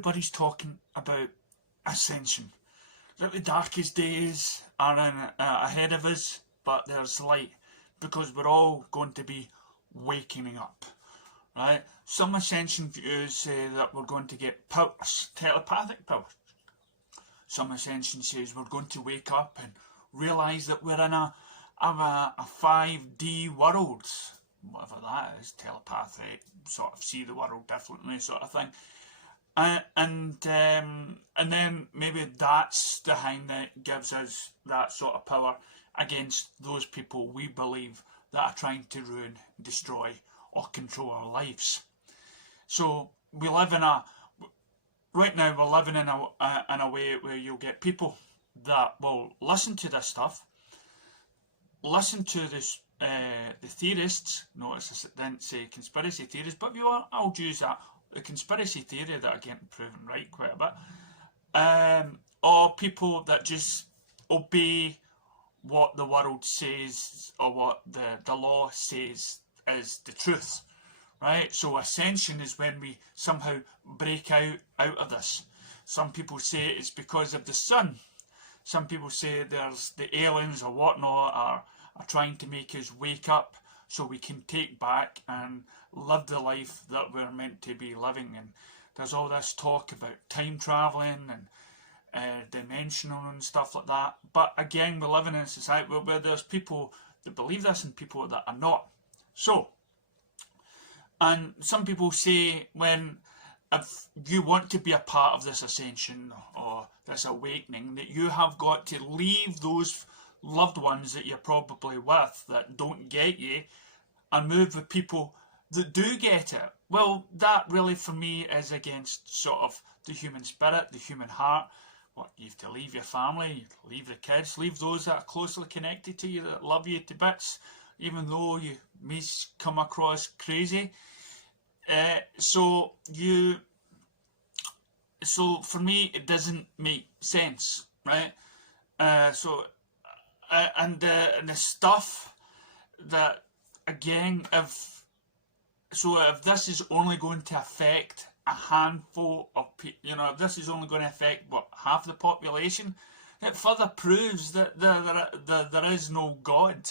everybody's talking about ascension. That the darkest days are ahead of us, but there's light, because we're all going to be waking up, right? Some ascension views say that we're going to get powers, telepathic powers. Some ascension says we're going to wake up and realise that we're in a 5D world, whatever that is, telepathic, sort of see the world differently sort of thing. And then maybe that's the thing that gives us that sort of power against those people we believe that are trying to ruin, destroy or control our lives. So right now we're living in a way where you'll get people that will listen to this stuff, listen to this, the theorists. Notice I didn't say conspiracy theories, but if you want, I'll use that. The conspiracy theory that are getting proven right quite a bit. Or people that just obey what the world says or what the law says is the truth. Right? So ascension is when we somehow break out of this. Some people say it's because of the sun. Some people say there's the aliens or whatnot are trying to make us wake up so we can take back and live the life that we're meant to be living. And there's all this talk about time travelling and dimensional and stuff like that. But again, we're living in a society where there's people that believe this and people that are not. So, and some people say if you want to be a part of this ascension or this awakening, that you have got to leave those loved ones that you're probably with that don't get you and move with people that do get it. Well, that really for me is against sort of the human spirit, the human heart. What, you have to leave your family, leave the kids, leave those that are closely connected to you, that love you to bits, even though you may come across crazy. So for me, it doesn't make sense, right? And the stuff that, again, if this is only going to affect a handful of people, if this is only going to affect, half the population, it further proves that there is no God.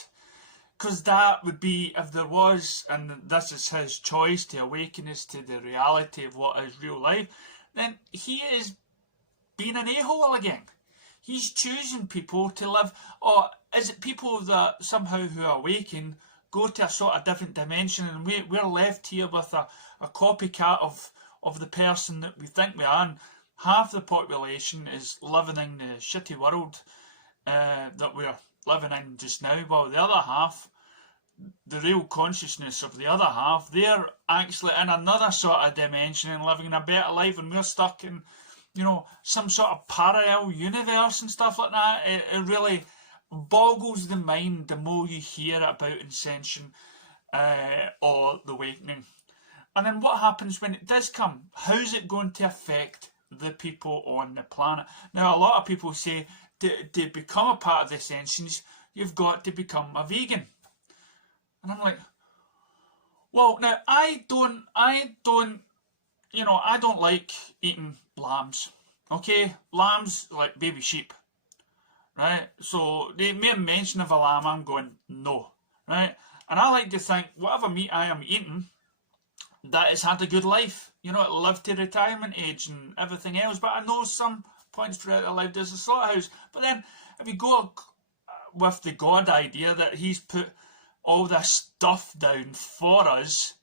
Because that would be, if there was, and this is his choice to awaken us to the reality of what is real life, then he is being an a-hole again. He's choosing people to live, or is it people that somehow who awaken go to a sort of different dimension, and we're left here with a copycat of the person that we think we are, and half the population is living in the shitty world that we're living in just now, while the other half, the real consciousness of the other half, they're actually in another sort of dimension and living a better life, and we're stuck in, some sort of parallel universe and stuff like that. It really boggles the mind the more you hear about ascension or the awakening. And then what happens when it does come? How's it going to affect the people on the planet? Now, a lot of people say to become a part of the ascensions, you've got to become a vegan. And I'm like, well, now I don't like eating lambs. Okay, lambs like baby sheep, right? So they made a mention of a lamb, I'm going, no, right? And I like to think whatever meat I am eating, that it's had a good life, it lived to retirement age and everything else. But I know some points throughout their life there's a slaughterhouse. But then if you go with the God idea that he's put all this stuff down for us,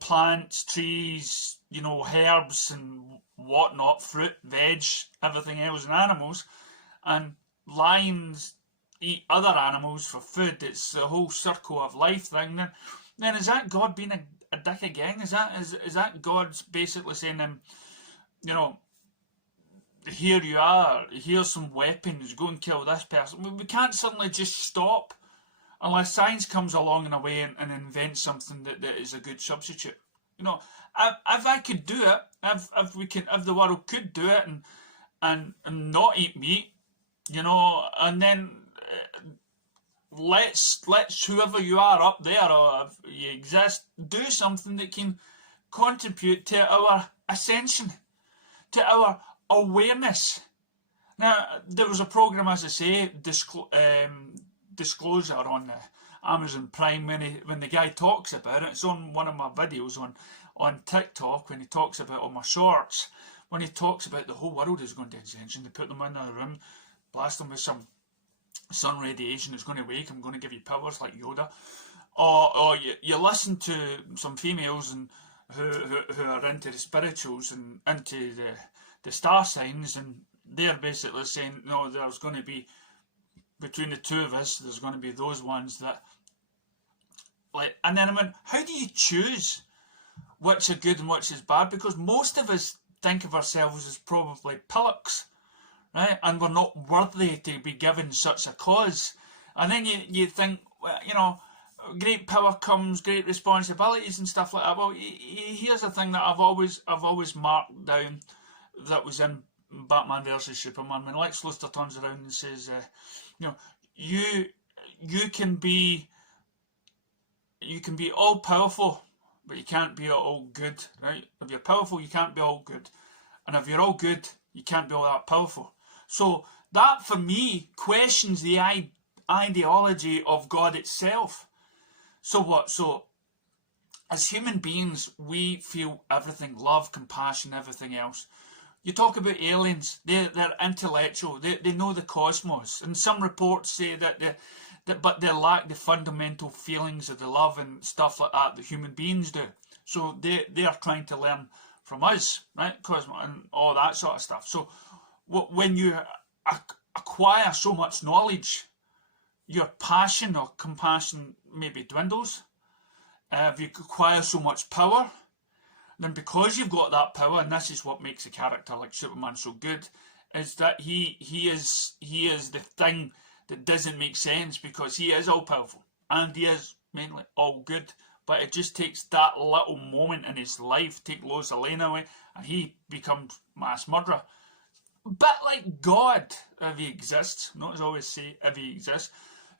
plants, trees, herbs and whatnot, fruit, veg, everything else, and animals, and lions eat other animals for food. It's the whole circle of life thing. Then is that God being a dick again? Is that God's basically saying, here you are, here's some weapons, go and kill this person? We can't suddenly just stop unless science comes along in a way and invents something that is a good substitute. If I could do it, if the world could do it and not eat meat, and then let's whoever you are up there, or if you exist, do something that can contribute to our ascension. to our awareness. Now, there was a program, as I say, Disclosure on Amazon Prime, when the guy talks about it. It's on one of my videos on TikTok, when he talks about, on my shorts, when he talks about the whole world is going to Ascension. They put them in a room, blast them with some sun radiation. It's going to wake. I'm going to give you powers like Yoda. Or you listen to some females and who are into the spirituals and into the star signs, and they're basically saying, no, there's going to be, between the two of us, there's going to be those ones that, like, and then I mean, how do you choose which are good and which is bad? Because most of us think of ourselves as probably pillocks, right? And we're not worthy to be given such a cause. And then you think, well, you know, great power comes great responsibilities and stuff like that. Well, here's the thing that I've always marked down, that was in Batman versus Superman, when Lex Luthor turns around and says, you know, you can be all powerful, but you can't be all good, right? If you're powerful, you can't be all good, and if you're all good, you can't be all that powerful. So that, for me, questions the ideology of God itself. So what? So as human beings, we feel everything: love, compassion, everything else. You talk about aliens, they're intellectual, they know the cosmos, and some reports say that they lack the fundamental feelings of the love and stuff like that human beings do. So they are trying to learn from us, right? Cosmos and all that sort of stuff. So when you acquire so much knowledge, your passion or compassion maybe dwindles. If you acquire so much power, then because you've got that power, and this is what makes a character like Superman so good, is that he is the thing that doesn't make sense, because he is all powerful and he is mainly all good. But it just takes that little moment in his life, take Lois Lane away, and he becomes mass murderer. A bit like God, if he exists, not as I always say, if he exists,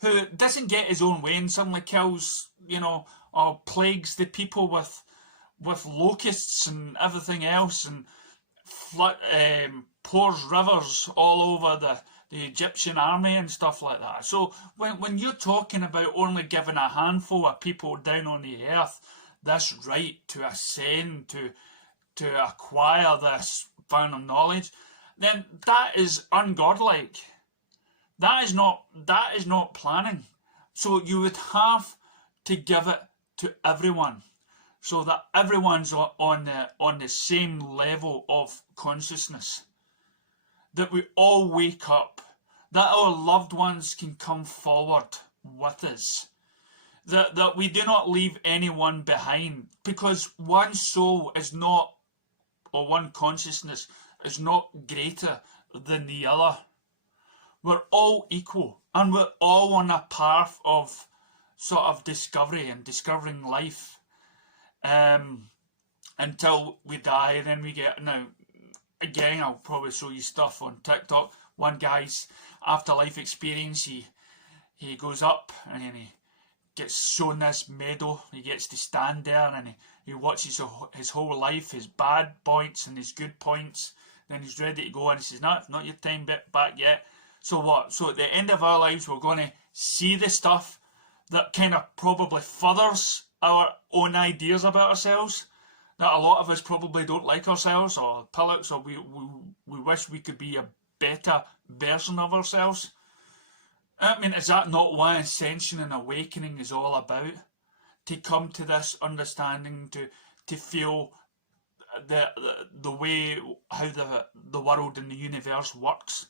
who doesn't get his own way and suddenly kills, you know, or plagues the people with locusts and everything else, and pours rivers all over the Egyptian army and stuff like that. So when you're talking about only giving a handful of people down on the earth this right to ascend, to acquire this final knowledge, then that is ungodlike. That is not planning. So you would have to give it to everyone, so that everyone's on the same level of consciousness. That we all wake up. That our loved ones can come forward with us. That we do not leave anyone behind. Because one soul is not, or one consciousness is not greater than the other. We're all equal. And we're all on a path of sort of discovery and discovering life. Until we die, and then we get, now again, I'll probably show you stuff on TikTok. One guy's afterlife experience, he goes up and then he gets shown this medal. He gets to stand there and he watches his whole life, his bad points and his good points. Then he's ready to go, and he says, no, not your time back yet. So what? So at the end of our lives, we're going to see the stuff that kind of probably furthers our own ideas about ourselves, that a lot of us probably don't like ourselves, or pillocks, or we wish we could be a better version of ourselves. I mean, is that not what Ascension and Awakening is all about? To come to this understanding, to feel the way how the world and the universe works.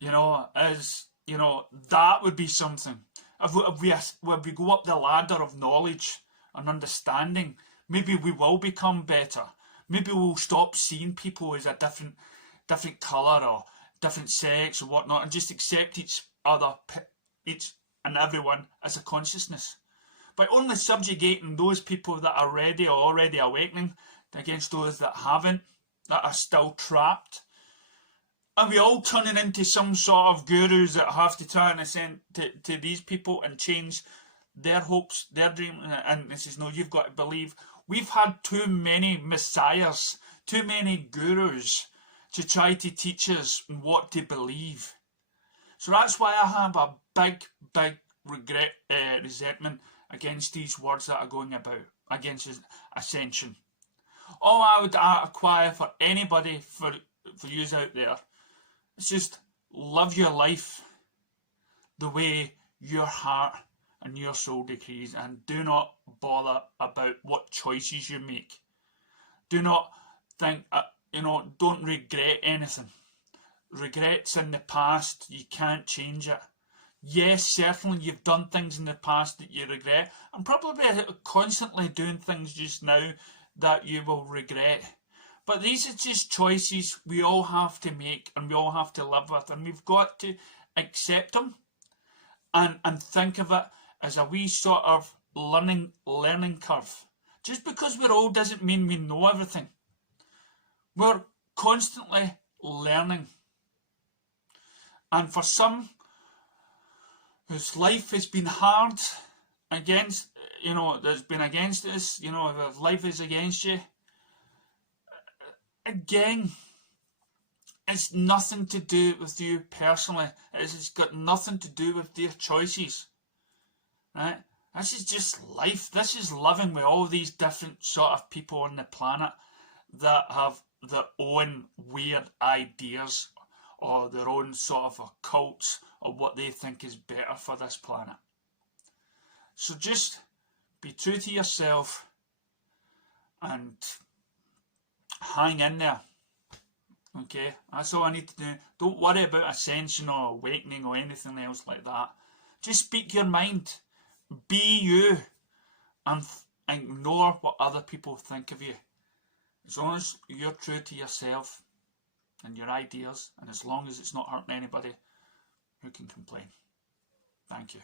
You know, as you know, that would be something. If we go up the ladder of knowledge and understanding, maybe we will become better. Maybe we'll stop seeing people as a different colour or different sex or whatnot, and just accept each and everyone as a consciousness. By only subjugating those people that are ready or already awakening against those that haven't, that are still trapped. Are we all turning into some sort of gurus that have to try and ascend to these people and change their hopes, their dreams? And it says, no, you've got to believe. We've had too many messiahs, too many gurus to try to teach us what to believe. So that's why I have a big resentment against these words that are going about, against Ascension. All I would acquire for anybody, for yous out there, is just live your life the way your heart and your soul decrees, and do not bother about what choices you make. Do not think, don't regret anything. Regrets in the past, you can't change it. Yes, certainly you've done things in the past that you regret, and probably constantly doing things just now that you will regret. But these are just choices we all have to make and we all have to live with, and we've got to accept them and think of it as a wee sort of learning curve. Just because we're old doesn't mean we know everything. We're constantly learning. And for some whose life has been hard, that's been against us, if life is against you, again, it's nothing to do with you personally. It's got nothing to do with their choices. Right? This is just life. This is living with all these different sort of people on the planet that have their own weird ideas or their own sort of occults of what they think is better for this planet. So just be true to yourself and hang in there. Okay, that's all I need to do. Don't worry about Ascension or Awakening or anything else like that. Just speak your mind. Be you, and ignore what other people think of you. As long as you're true to yourself and your ideas, and as long as it's not hurting anybody, who can complain? Thank you.